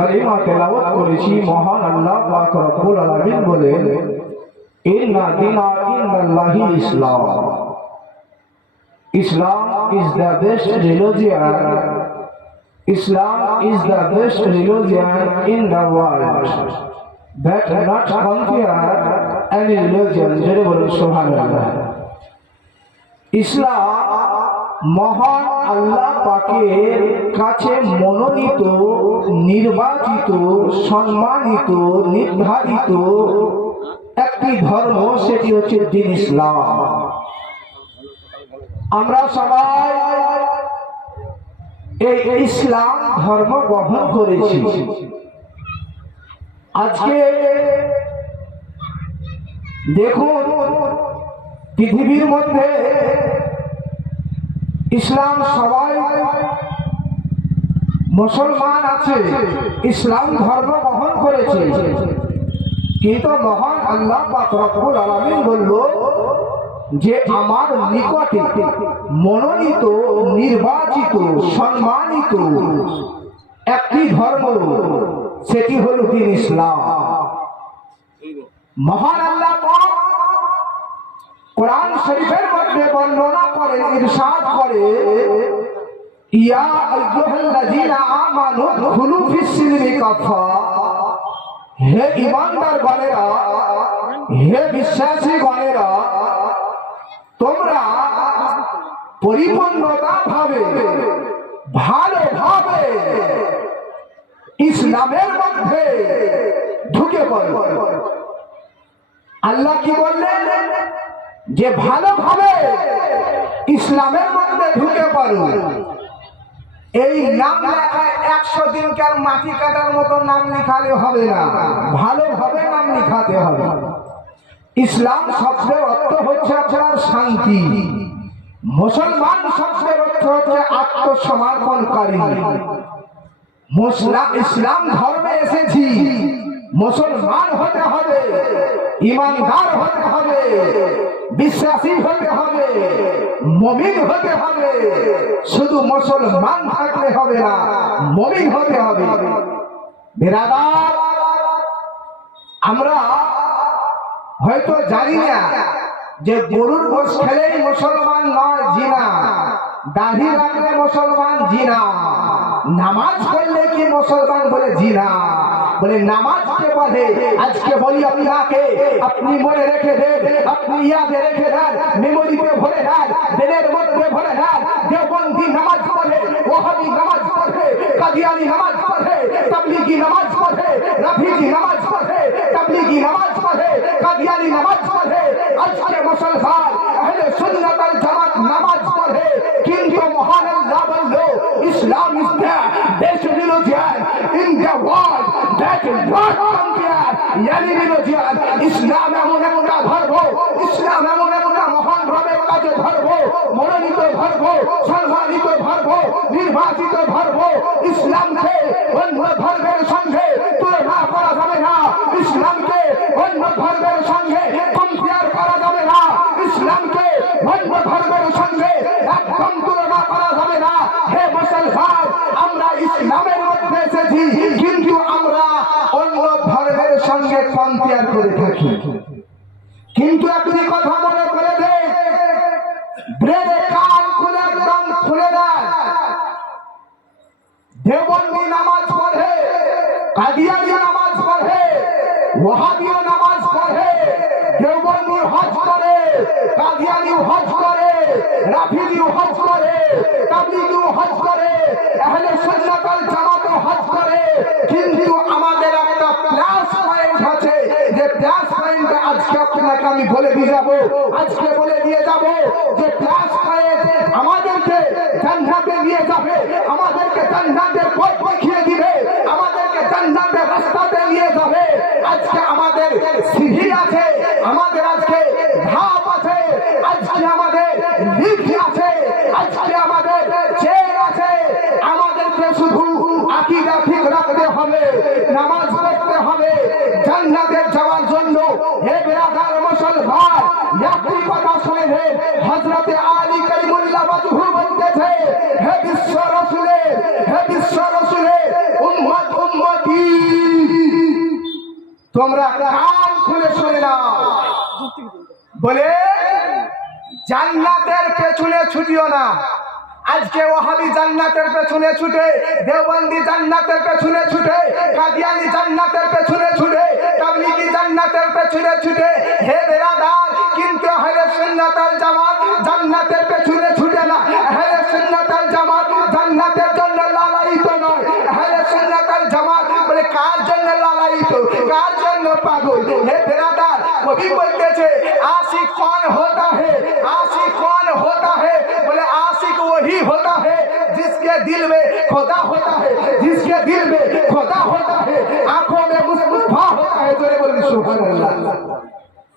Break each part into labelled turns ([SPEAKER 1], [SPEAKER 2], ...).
[SPEAKER 1] কারিমা তেলাওয়াত করেছি, মহান আল্লাহ পাক রব্বুল আলামিন বলেন, ইন্না দিনা ইন্দাল্লাহি ইসলাম। Islam is the best religion. Islam is the best religion in the world. ইসলাম মহান আল্লাহ পাকের কাছে মনোনীত, নির্বাচিত, সম্মানিত, নির্ধারিত একটি ধর্ম সেটি হচ্ছে দিন ইসলাম। আমরা সবাই এই ইসলাম ধর্ম গ্রহণ করেছি। আজকে দেখুন, পৃথিবীর মধ্যে ইসলাম সবাই মুসলমান আছে, ইসলাম ধর্ম বহন করেছে। কিন্তু মহান আল্লাহ রব্বুল আলামিন বলল, যে আমার নিকটে মনোনীত, নির্বাচিত, সম্মানিত একটি ধর্ম, সেটি হল দিন ইসলাম। মহান আল্লাহ কোরআন শরীফের মধ্যে বর্ণনা করে, ইরশাদ করে, ইয়া আইয়ুহাল্লাযীনা আমানু খুলু ফিস সিলমি কাফা হে ঈমানদার গণেরা হে বিশ্বাসী গণেরা তোমরা পরিপূর্ণতা ভাবে ভালোভাবে ইসলামের মধ্যে ঢুকে পড়ো। আল্লাহ কি বললেন? যে ভালোভাবে ইসলামের মধ্যে ঢুকে পড়ো, এই নাম লেখায় একশো দিনকার মাটি কাটার মতো নাম লিখালে হবে না। ভালোভাবে নাম লিখাতে হবে। ইসলাম শব্দের অর্থ হচ্ছে আপনার শান্তি। মুসলমান শব্দের অর্থ হচ্ছে আত্মসমর্পণকারী। মুসলাম ইসলাম ধর্মে এসেছি। মুসলমান হতে হবে, ইমানদার হতে হবে, বিশ্বাসী হতে হবে, মমিন হতে হবে। শুধু মুসলমান থাকলে হবে না, মমিন হতে হবে। বেরাদার, আমরা হয়তো জানি না যে গরুর গোস খেলেই মুসলমান নয়, জিনা। দাড়ি রাখলে মুসলমান জিনা। নামাজ পড়লে কি মুসলমান বলে জিনা? বলে নামাজকে বলে আজকে বলি আপনাকে আপনি মনে রেখে দেন আপনি ইয়াদে রেখে দেন মেমোরিতে ভরে দেন দিনের মধ্যে ভরে দেন দেওবন্দি নামাজ পড়ে ওহাবি নামাজ পড়ে কাদিয়ানি নামাজ পড়ে তাবলিগি নামাজ পড়ে রাফিজি নামাজ পড়ে তাবলিগি নামাজ পড়ে কাদিয়ানি নামাজ পড়ে আজকে মুসলমান আহলে সুন্নাত আল জামাত নামাজ দ্যাট ইজ নট কম্পেয়ার ইয়ানি রিলিজিয়ন ইসলাম এমন একটা ধর্ম, ইসলাম এমন একটা মহান ধর্মের কাজে ধর্ম, মনোনীত ধর্ম, সম্মানিত ধর্ম, নির্বাচিত ধর্ম। ইসলামকে অন্য ধর্মের সঙ্গে তুলনা করা যাবে না। ইসলামকে অন্য ধর্মের সঙ্গে কম্পেয়ার করা যাবে না ইসলামকে অন্য ধর্মের সঙ্গে একদম তুলনা করা যাবে না হে মুসলমান আমরা ইসলামের মধ্যে এসেছি কিন্তু আমরা অন্য ধর্মের সঙ্গে কম্পেয়ার করে থাকি কিন্তু একটি কথা মনে করে দে ব্রেনে কান খুলে একদম খুলে দেয় দেবন্দি নামাজ পড়ে। কাদিয়ানি নামাজ পড়ে। ওহাবিও নামাজ পড়ে। দেওবন্দি হজ করে। কাদিয়ানি হজ করে। রাফিদিও হজ করে। তাবলিগিও হজ করে। আহলে সুন্নাত আল জামাতও হজ করে। কিন্তু আমাদের একটা প্লাস পয়েন্ট আছে। যে প্লাস পয়েন্ট আজকে আপনাকে আমি বলে দিয়ে যাব। আজকে বলে দিয়ে যাব যে প্লাস পয়েন্ট আমাদেরকে জান্নাতে নিয়ে যাবে। আমাদেরকে জান্নাতের পথ দেখিয়ে দিবে। আমাদেরকে জান্নাতের রাস্তাতে নিয়ে যাবে। আজকে আমাদের সিঁড়ি আছে, আমাদের আজকে ধাপ আছে, আজকে আমাদের লিফট আছে, আজকে আমাদের চেয়ার আছে। আমাদেরকে শুধু আকিদা ঠিক রাখতে হবে, নামাজ পড়তে হবে। জান্নাতে যাওয়ার জন্য হে বিরাদার মুসলমান, একটি কথা শুনে হে হে বিশ্ব রাসূলের হে বিশ্ব তোমরা কান খুলে শুনে নাও। বলে, জান্নাতের পেছনে ছুটিও না। আজকে ওহাবি জান্নাতের পেছনে ছুটে, দেওবন্দি জান্নাতের পেছনে ছুটে, কাদিয়ানি জান্নাতের পেছনে ছুটে, তাবলিগি জান্নাতের পেছনে ছুটে, হে বেরাদার, কিন্তু হেলে সুন্নাতাল জামাত জান্নাতের পেছনে وہی بولتے تھے عاشق کون ہوتا ہے عاشق کون ہوتا ہے بولے عاشق وہی ہوتا ہے جس کے دل میں خدا ہوتا ہے جس کے دل میں خدا ہوتا ہے آنکھوں میں مصطفیٰ ہوتا ہے جو بولی سبحان اللہ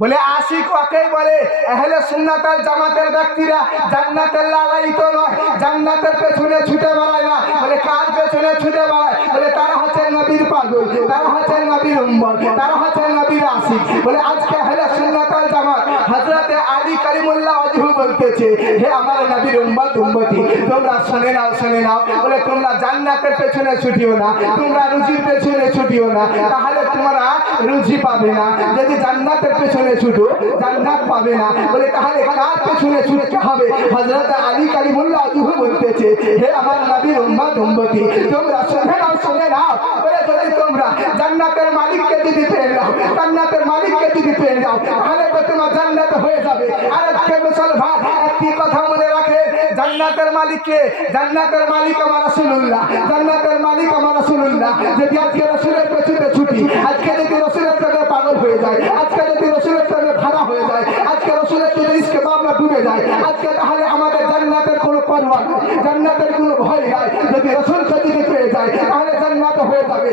[SPEAKER 1] বলে আশিক ওকেই বলে এহলে সুন্নাতাল জামাতের ব্যক্তিরা জান্নাতের লালায়িত নয়, জান্নাতের পেছনে ছুটে বেড়ায় না। বলে, কার পেছনে ছুটে বেড়ায়? বলে, তারা হচ্ছে নবীর পাগল, তারা হচ্ছে নবীর উম্মত, তারা হচ্ছে নবীর আশিক। বলে, আজকে এহলে সুন্নাতাল জামাত হযরতে আলী কালিমুল্লাহ ওয়াজহু বলতেছে, হে আমার নবীর উম্মত, উম্মতি, তোমরা শোনে নাও শোনে নাও। বলে, তোমরা জান্নাতের পেছনে ছুটিও না, তোমরা রুজির পেছনে ছুটিও না, তাহলে তোমরা রুজি পাবে না। যদি জান্নাতের পেছনে ছুটো জান্নাত পাবে না, বলে তাহলে কার পেছনে ছুটতে হবে? হযরত আলী কালিমুল্লাহ ওয়াজহু বলতেছে, হে আমার নবীর উম্মত, উম্মতি, তোমরা শুনে নাও শুনে নাও। বলে, যদি তোমরা জান্নাতের মালিককে যদি পেয়ে যাও জান্নাতের মালিককে যদি পেয়ে যাও তাহলে তো তোমার জান্নাত হয়ে যাবে। আর আজকে মুসলমান একটি কথা মনে রাখে, জান্নাতের মালিককে জান্নাতের মালিক আমার রাসূলুল্লাহ, জান্নাতের মালিক আমার রাসূলুল্লাহ। যদি আজকে রাসূলের পেছনে ছুটি, আজকে যদি রাসূলের প্রেমে পাগল হয়ে যায় আজকে যদি রাসূলের প্রেমে ভাড়া হয়ে যায় আজকে রাসূলের যদি ইসকে মামলা ডুবে যায় আজকে তাহলে আমাদের জান্নাতের কোনো পরোয়া নেই জান্নাতের যায়, যদি পেয়ে যায় জান্নাত হয়ে যাবে।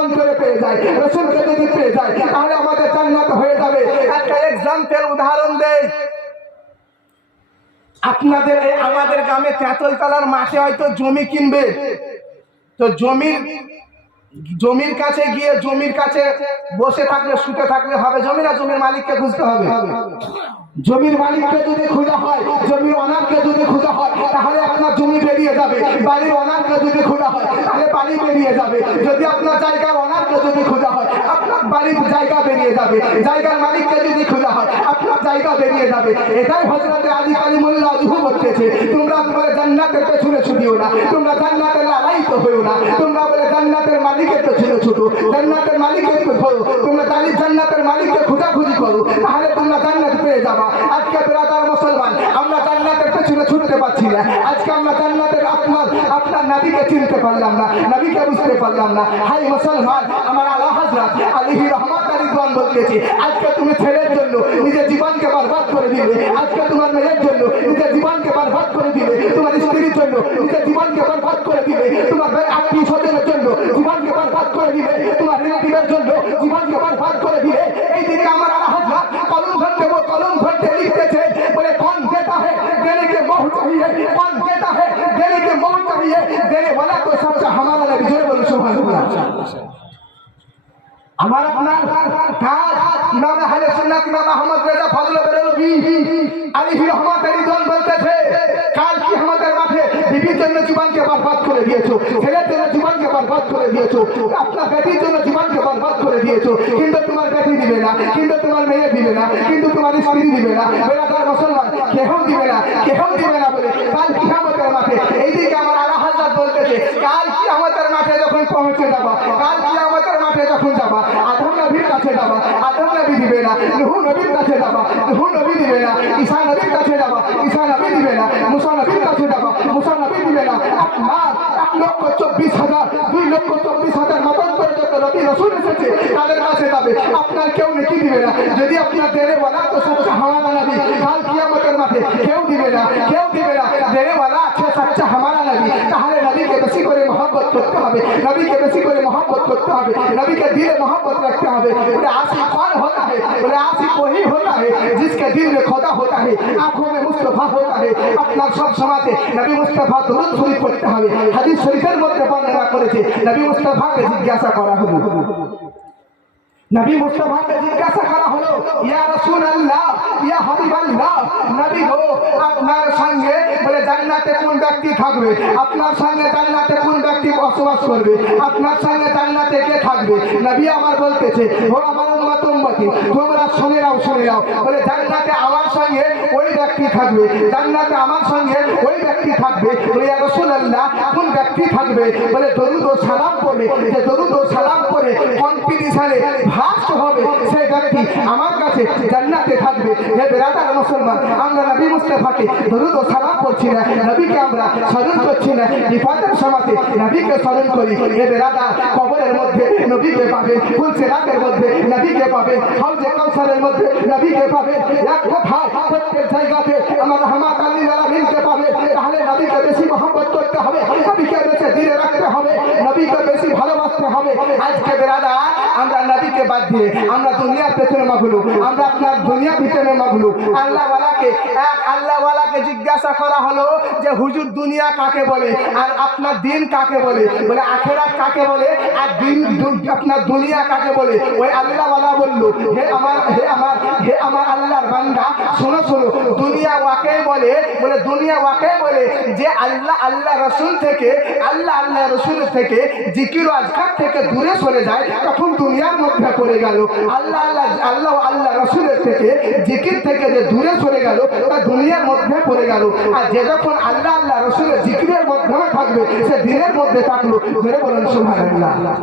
[SPEAKER 1] অন্তরে পেয়ে যায় পেয়ে যায় আমাদের জান্নাত হয়ে যাবে। একটা এক্সাম্পল উদাহরণ দেয় আপনাদের এই আমাদের গ্রামে তেঁতলতলার মাঠে হয়তো জমি কিনবে। তো জমির জমির কাছে গিয়ে জমির কাছে বসে থাকলে, শুতে থাকলে হবে জমি না জমির মালিককে খুঁজতে হবে। জমির মালিককে যদি খোঁজা হয়, জমির অনারকে যদি খোঁজা হয়, তাহলে আপনার জমি বেরিয়ে যাবে। বাড়ির অনারকে যদি খোঁজা হয়, তাহলে বাড়ি বেরিয়ে যাবে। যদি আপনার জায়গার অনারকে যদি খোঁজা হয়, আপনার বাড়ির জায়গা বেরিয়ে যাবে। জায়গার মালিককে যদি খোঁজা জায়গা বেরিয়ে যাবে। এটাই হজরতে আলী কালিমুল্লাহ জুহু বলতেছে। তোমরা তোমার জান্নাতের পেছনে ছুটিও না। তোমরা জান্নাতের লালায়িত হইও না। তোমরা বলে জান্নাতের মালিকের পেছনে ছুটো। জান্নাতের মালিকের ধরো তোমরা জানি জান্নাতের মালিককে খোঁজাখুঁজি করো। তাহলে তোমরা জান্নাত পেয়ে যাবা। আজকে বেরাদার মুসলমান। আমরা জান্নাতের পেছনে ছুটতে পারছি না। আজকে আমরা জান্নাতের আপনার নবীকে চিনতে পারলাম না নবীকে বুঝতে পারলাম না হাই মুসলমান আমার আল্লাহ হাজরাত আলিহি রহমত আলী দোয়ান বলতেছি আজকে তুমি ছেলের জন্য নিজের জীবনকে বরবাদ করে দিলে আজকে তোমার মেয়ের জন্য নিজের জীবনকে বরবাদ করে দিলে তোমার স্ত্রীর জন্য নিজের জীবনকে বরবাদ করে দিলে তোমার আত্মীয় স্বজনের জন্য জীবনকে বরবাদ করে দিলে তোমার রিলেটিভের জন্য জীবনকে বরবাদ করে দিলে এই দিনে আমার আল্লাহ হাজরাত কলম ধরতে वो कलम भरते लिखते थे बोले कौन देता है देने के मोह चाहिए कौन देता है देने के मोह चाहिए देने वाला को सबसे हमारा नबी जोरे बोले सुभान अल्लाह আমার আপনার কাজ ইমাম আহলে সুন্নাত ইমাম আহমদ রেজা ফজল বেরলভি আলী রহমত রিদওয়ান বলতেছে কাল কি আমাদের মাঠে বিবির জন্য জীবনকে বরবাদ করে দিয়েছো ছেলের জন্য জীবনকে বরবাদ করে দিয়েছো আপনার বেটির জন্য জীবনকে বরবাদ করে দিয়েছো কিন্তু তোমার বেটি দিবে না কিন্তু তোমার মেয়ে দিবে না কিন্তু তোমার স্ত্রী দিবে না বেড়াদার মুসলমান কেহ দিবে না কেহ দিবে না বলে কাল কি আমাদের মাঠে এইদিকে আমার বলতেছে কাল কি আমাদের মাঠে যখন পৌঁছে যাবা, কাল কি আমাদের মাঠে যখন যাবা, আদম নবীর কাছে যাবা, আদম নবী দিবে না, নুহু নবীর কাছে যাবা, নুহু নবী দিবে না, ঈসা নবীর কাছে যাবা, ঈসা নবী দিবে না, মুসা নবীর কাছে যাবা, মুসা নবী দিবে না, আপনার এক লক্ষ চব্বিশ হাজার, দুই লক্ষ চব্বিশ হাজার মতন করে যত নবী রসুল এসেছে, তাদের কাছে যাবে। আপনার কেউ নেকি দিবে না। যদি আপনার দেরে বলা তো সবচেয়ে হামারা নবী কাল কিয়ামতের মাঠে কেউ দিবে না কেউ দিবে না দেরে বলা আছে সবচেয়ে হামারা নবী তাহলে নবীকে বেশি করে মহব্বত করতে হবে নবীকে বেশি করে মহব্বত করতে হবে नबीके दिल में मोहब्बत रखते हैं बोले आशिक कौन होता है बोले आशिक वही होता है जिसके दिल में खोदा होता है आंखों में मुस्तफा होता है अपना सब समाते नबी मुस्तफा দুরুদ শরীফ পড়তে হবে হাদিস শরীফের মধ্যে বর্ণনা করেছে নবী মুস্তাফাকে জিজ্ঞাসা করা হলো নবী মুস্তাফাকে জিজ্ঞাসা করা হলো ইয়া রাসূলুল্লাহ ইয়া হাবিবাল্লাহ, নবী গো, আপনার সঙ্গে বলে জান্নাতে কোন ব্যক্তি থাকবে? আপনার সঙ্গে জান্নাতে কোন ব্যক্তি বসবাস করবে? আপনার সঙ্গে জান্নাতে কে থাকবে? নবী আমার বলতেছে, ও আমার উম্মত তোমরা শুনে নাও শুনে নাও। বলে জান্নাতে আমার সঙ্গে ওই ব্যক্তি থাকবে। জান্নাতে আমার সঙ্গে ওই ব্যক্তি থাকবে। বলে রাসূলুল্লাহ কোন ব্যক্তি থাকবে। বলে, দরুদ ও সালাম পড়ে যে দরুদ ও সালাম করে কম্পিটিশনে ফার্স্ট হবে সেই ব্যক্তি আমার কাছে জান্নাতে থাকবে। হে বেরাদার মুসলমান, আমরা নবী মুস্তাফাকে দরুদ ও সালাম করছি না। নবীকে আমরা স্মরণ করছি না। বিপদের সমাজে নবীকে স্মরণ করি। হে বেরাদার, কবরের মধ্যে নবীকে পাবেন ফুলসেরাতের মধ্যে নবীকে পাবেন হাউজে কাউসারের মধ্যে নবীকে পাবেন এক কথায় প্রত্যেক জায়গাতে আমার রহমাত আলী আলামিনকে পাবেন তাহলে নবীকে বেশি মহব্বত করতে হবে। নবীকে বেশি দিনে রাখতে হবে। নবীকে বেশি ভালোবাসতে হবে। আজকে বেরাদা আমরা নবীকে বাদ দিয়ে আমরা দুনিয়ার পেছনে মাগলু আমরা আপনার দুনিয়া ভিতরে মাগলু আল্লাহ ওয়ালাকে এক আল্লাহ ওয়ালাকে জিজ্ঞাসা করা হলো যে, হুজুর, দুনিয়া কাকে বলে? আর আপনার দিন কাকে বলে? বলে, আখেরাত কাকে বলে? আর দিন আপনার দুনিয়া কাকে বলে? ওই আল্লাহ ওয়ালা বলল, হে আমার হে আমার হে আমার আল্লাহর বান্দা, শোনো শোনো, দুনিয়া ওয়াকে বলে? বলে, দুনিয়া ওয়াকে বলে যে, আল্লাহ আল্লাহ রসুল থেকে, আল্লাহ আল্লাহ রসুল থেকে জিকির ও আজকার থেকে দূরে সরে যায়, তখন দুনিয়ার মধ্যে পড়ে গেল। আল্লাহ আল্লাহ আল্লাহ আল্লাহ রসুলের থেকে জিকির থেকে যে দূরে সরে গেল ওটা দুনিয়ার মধ্যে পড়ে গেল। আর যে যখন আল্লাহ আল্লাহ রসুলের জিকিরের মাধ্যমে থাকবে, সে দিনের মধ্যে থাকল। ধরে বলেন, সুবহানাল্লাহ।